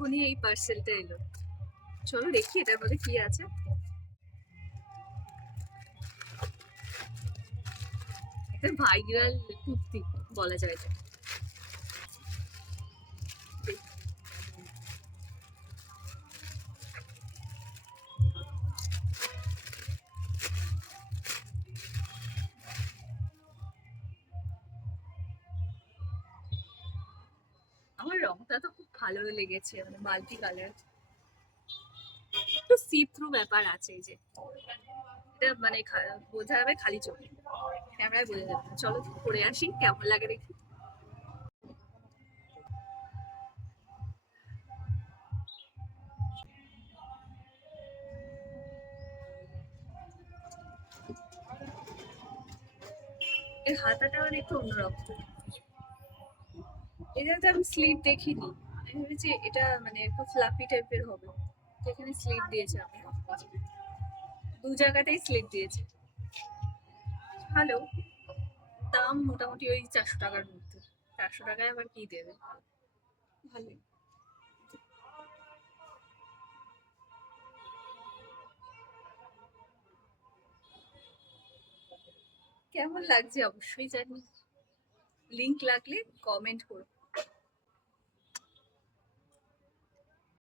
এখনই এই পার্সেলটা এলো, চলো দেখি এটার মধ্যে কি আছে। এটা ভাইরাল কুর্তি বলা যায় এটা। আমার রংটা তো খুব ভালো লেগেছে, মানে মাল্টি কালার, একটু সি থ্রু ব্যাপার আছে। এই যে এটা মানে বোঝা যাবে খালি চোখে, ক্যামেরায় বোঝা যাবে না। চলো পরে আসি, কেমন লাগে দেখি। এর হাতাটা মানে একটু অন্যরকম। এটাতে আমি স্লিপ দেখিনি, আমি ভেবেছি এটা মানে একটু ফ্লাফি টাইপের হবে। এখানে স্লিপ দিয়েছে, আমি দু জায়গাতেই স্লিপ দিয়েছে। ভালো দাম, মোটামুটি ওই 400 টাকার মধ্যে। 400 টাকায় আবার কি দেবে, ভালো। কেমন লাগছে অবশ্যই জানি, লিংক লাগলে কমেন্ট করো।